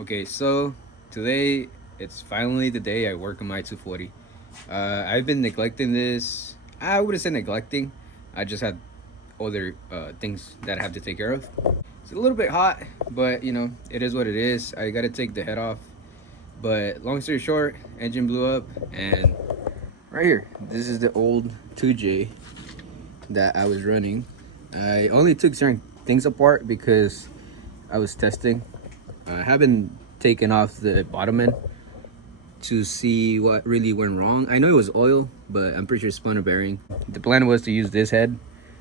Okay, so today it's finally the day I work on my 240. I've been neglecting this. I wouldn't say neglecting. I just had other things that I have to take care of. It's a little bit hot, but it is what it is. I gotta take the head off. But long story short, engine blew up, and right here, this is the old 2J that I was running. I only took certain things apart because I was testing. I haven't taken off the bottom end to see what really went wrong. I know it was oil, but I'm pretty sure it spun a bearing. The plan was to use this head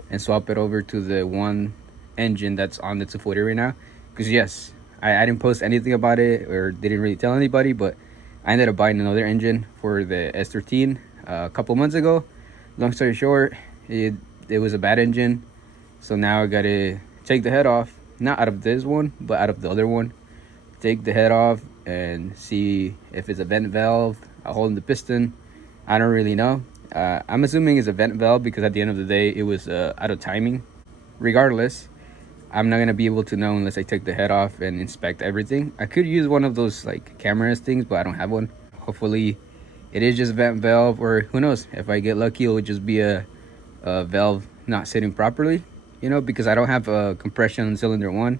and swap it over to the one engine that's on the 240 right now. Because yes, I didn't post anything about it or didn't really tell anybody, but I ended up buying another engine for the S13 a couple months ago. Long story short, it was a bad engine, so now I gotta take the head off, not out of this one, but out of the other one. Take the head off and see if it's a vent valve, a hole in the piston. I don't really know. I'm assuming it's a vent valve because at the end of the day it was out of timing. Regardless, I'm not gonna be able to know unless I take the head off and inspect everything. I could use one of those like cameras things, but I don't have one. Hopefully it is just vent valve, or who knows, if I get lucky it would just be a valve not sitting properly, because I don't have a compression on cylinder one,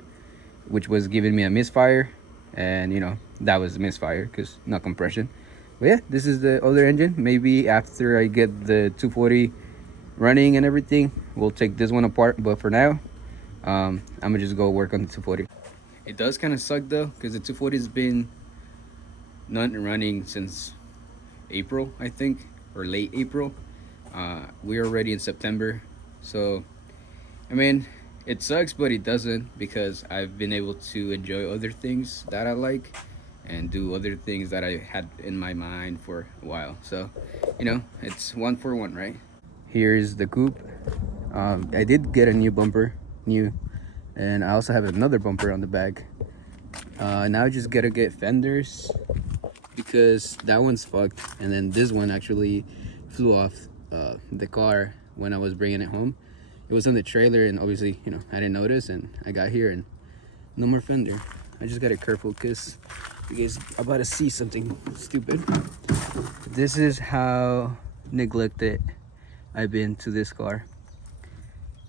which was giving me a misfire, and that was a misfire because not compression. But yeah, this is the other engine. Maybe after I get the 240 running and everything, we'll take this one apart, but for now I'm gonna just go work on the 240. It does kind of suck though, because the 240 has been not running since April, I think, or late April. We're already in September, so I mean, it sucks, but it doesn't, because I've been able to enjoy other things that I like and do other things that I had in my mind for a while. So, it's one for one, right? Here's the coupe. I did get a new bumper, and I also have another bumper on the back. Now I just gotta get fenders because that one's fucked, and then this one actually flew off the car when I was bringing it home. It was on the trailer, and obviously I didn't notice, and I got here and no more fender. I just gotta be careful because you guys are about to see something stupid. This is how neglected I've been to this car.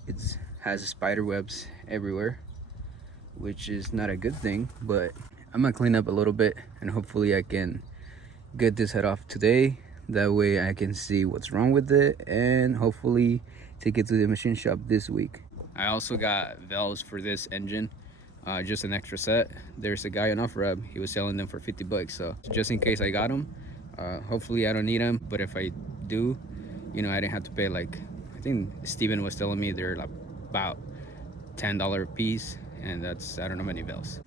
It has spider webs everywhere, which is not a good thing, but I'm gonna clean up a little bit and hopefully I can get this head off today. That way I can see what's wrong with it and hopefully take it to the machine shop this week. I also got valves for this engine, just an extra set. There's a guy on OfferUp, he was selling them for 50 bucks, so just in case I got them. Hopefully I don't need them, but if I do, I didn't have to pay, like, I think Steven was telling me they're like about $10 a piece, and that's, I don't know, many valves.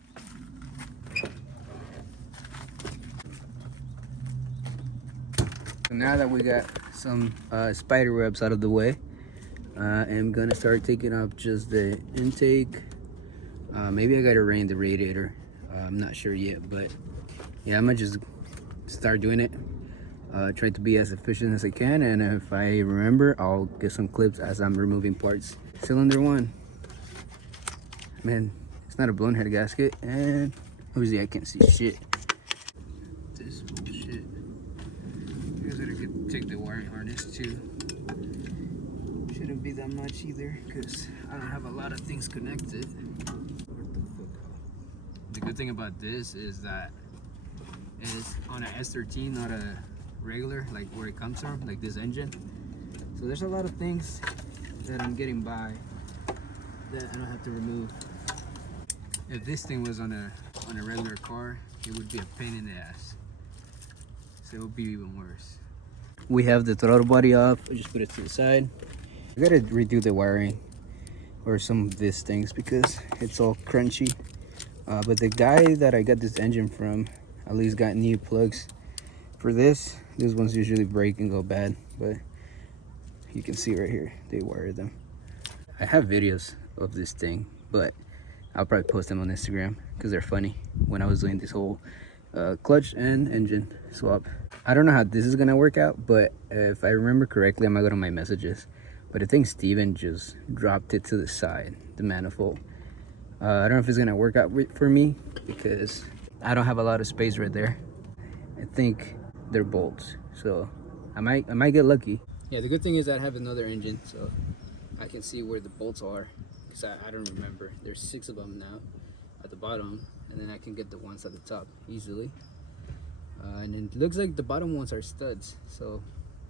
So now that we got some spider webs out of the way, I'm gonna start taking off just the intake. Maybe I gotta rain the radiator. I'm not sure yet, but yeah, I'm gonna just start doing it. Try to be as efficient as I can, and if I remember, I'll get some clips as I'm removing parts. Cylinder one, man, it's not a blown head gasket, and obviously I can't see shit. This bullshit. I guess I could take the wiring harness too. Shouldn't be that much either, because I don't have a lot of things connected. What the fuck? The good thing about this is that it's on an S13, not a regular, like where it comes from, like this engine. So there's a lot of things that I'm getting by that I don't have to remove. If this thing was on a regular car, it would be a pain in the ass. So it would be even worse. We have the throttle body off. I just put it to the side. I gotta redo the wiring or some of these things because it's all crunchy. But the guy that I got this engine from at least got new plugs for this. These ones usually break and go bad, but you can see right here, they wired them. I have videos of this thing, but I'll probably post them on Instagram because they're funny when I was doing this whole clutch and engine swap. I don't know how this is gonna work out, but if I remember correctly, I'm gonna go to my messages. But I think Steven just dropped it to the side, the manifold. I don't know if it's gonna work out for me because I don't have a lot of space right there. I think they're bolts, so I might get lucky. Yeah, the good thing is I have another engine, so I can see where the bolts are, because I don't remember. There's 6 of them now at the bottom, and then I can get the ones at the top easily. And it looks like the bottom ones are studs, so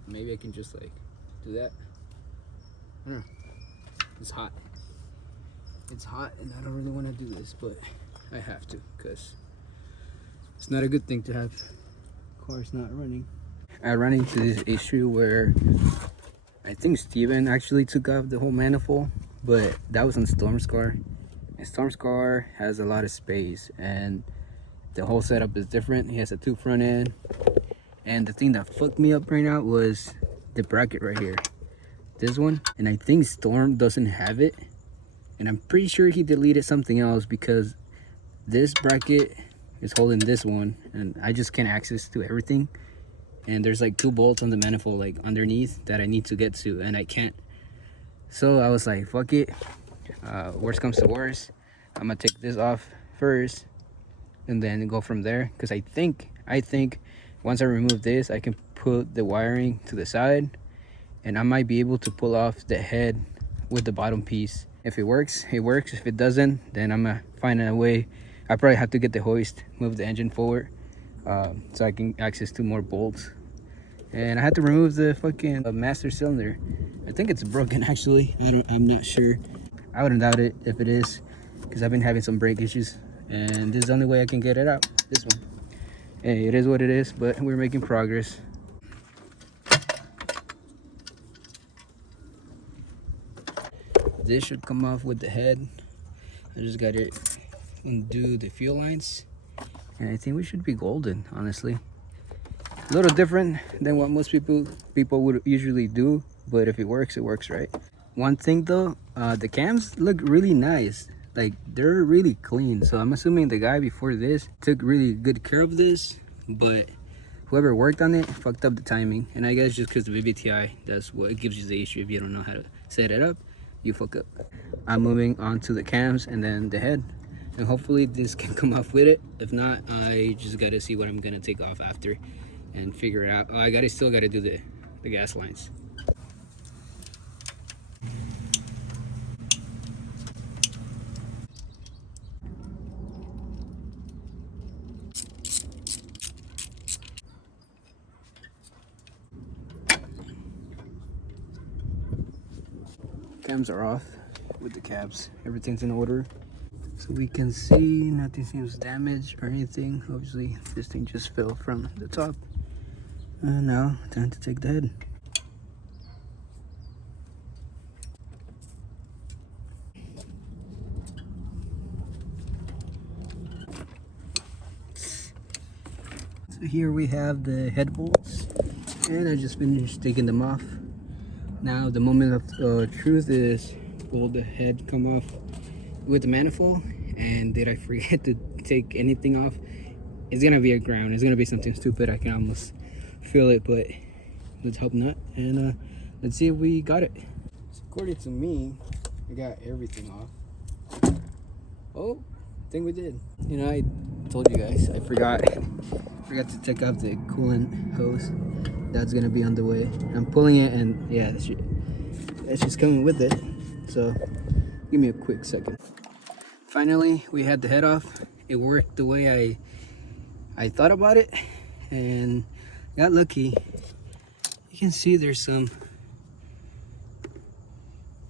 maybe I can just like do that. I don't know. It's hot. It's hot, and I don't really want to do this, but I have to, because it's not a good thing to have cars not running. I ran into this issue where I think Steven actually took off the whole manifold, but that was on Storm's car. And Storm's car has a lot of space, and the whole setup is different. He has a 2 front end, and the thing that fucked me up right now was the bracket right here, this one. And I think Storm doesn't have it, and I'm pretty sure he deleted something else, because this bracket is holding this one, and I just can't access to everything. And there's like 2 bolts on the manifold like underneath that I need to get to, and I can't. So I was like, fuck it, worst comes to worst, I'm gonna take this off first and then go from there, because I think once I remove this, I can put the wiring to the side, and I might be able to pull off the head with the bottom piece. If it works, it works. If it doesn't, then I'm gonna find a way. I probably have to get the hoist, move the engine forward, so I can access 2 more bolts. And I had to remove the fucking master cylinder. I think it's broken actually. I'm not sure. I wouldn't doubt it if it is, because I've been having some brake issues, and this is the only way I can get it out, this one. Hey, it is what it is, but we're making progress. This should come off with the head. I just gotta undo the fuel lines, and I think we should be golden, honestly. A little different than what most people would usually do, but if it works, right? One thing though, the cams look really nice. Like, they're really clean, so I'm assuming the guy before this took really good care of this, but whoever worked on it fucked up the timing. And I guess just because the VBTI, that's what gives you the issue. If you don't know how to set it up, you fuck up. I'm moving on to the cams and then the head, and hopefully this can come off with it. If not, I just gotta see what I'm gonna take off after and figure it out. Oh, I still gotta do the gas lines. Cams are off with the cabs. Everything's in order. So we can see nothing seems damaged or anything. Obviously, this thing just fell from the top. Now, time to take the head. So here we have the head bolts, and I just finished taking them off. Now the moment of truth is, will the head come off with the manifold, and did I forget to take anything off? It's gonna be a ground. It's gonna be something stupid. I can almost feel it, but let's hope not. And let's see if we got it. So according to me, I got everything off. Oh, I think we did. You know, I told you guys I forgot to take off the coolant hose. That's gonna be on the way. I'm pulling it, and yeah, it's just coming with it. So give me a quick second. Finally, we had the head off. It worked the way I thought about it, and got lucky. You can see there's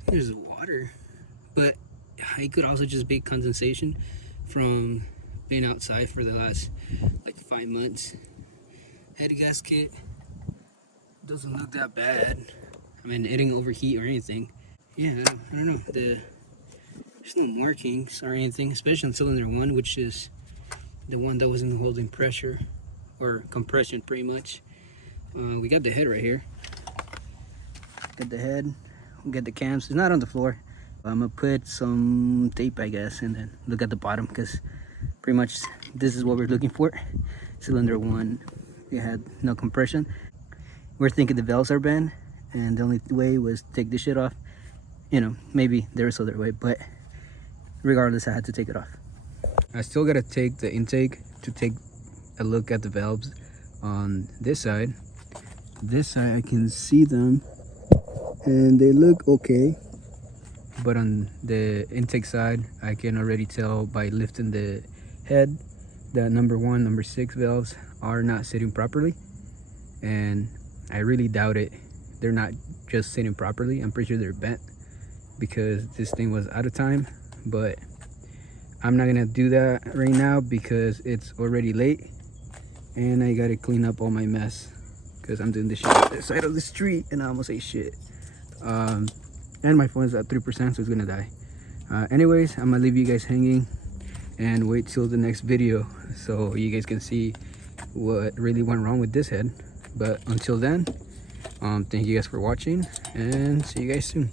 water, but it could also just be condensation from being outside for the last like 5 months. Head gasket doesn't look that bad. I mean, it didn't overheat or anything. Yeah, I don't know. There's no markings or anything, especially on cylinder 1, which is the one that wasn't holding pressure or compression pretty much. We got the head right here. Got the head, we got the cams. It's not on the floor. I'm gonna put some tape, I guess, and then look at the bottom, because pretty much this is what we're looking for. Cylinder 1, it had no compression. We're thinking the valves are bent, and the only way was to take this shit off. You know, maybe there's other way, but regardless, I had to take it off. I still gotta take the intake to take a look at the valves on this side. This side I can see them and they look okay, but on the intake side I can already tell by lifting the head that number 1, number 6 valves are not sitting properly, and I really doubt it. They're not just sitting properly. I'm pretty sure they're bent because this thing was out of time, but I'm not gonna do that right now because it's already late and I gotta clean up all my mess because I'm doing this shit on the side of the street and I almost ate shit. And my phone's at 3%, so it's gonna die. Anyways, I'm gonna leave you guys hanging and wait till the next video so you guys can see what really went wrong with this head. But until then, thank you guys for watching and see you guys soon.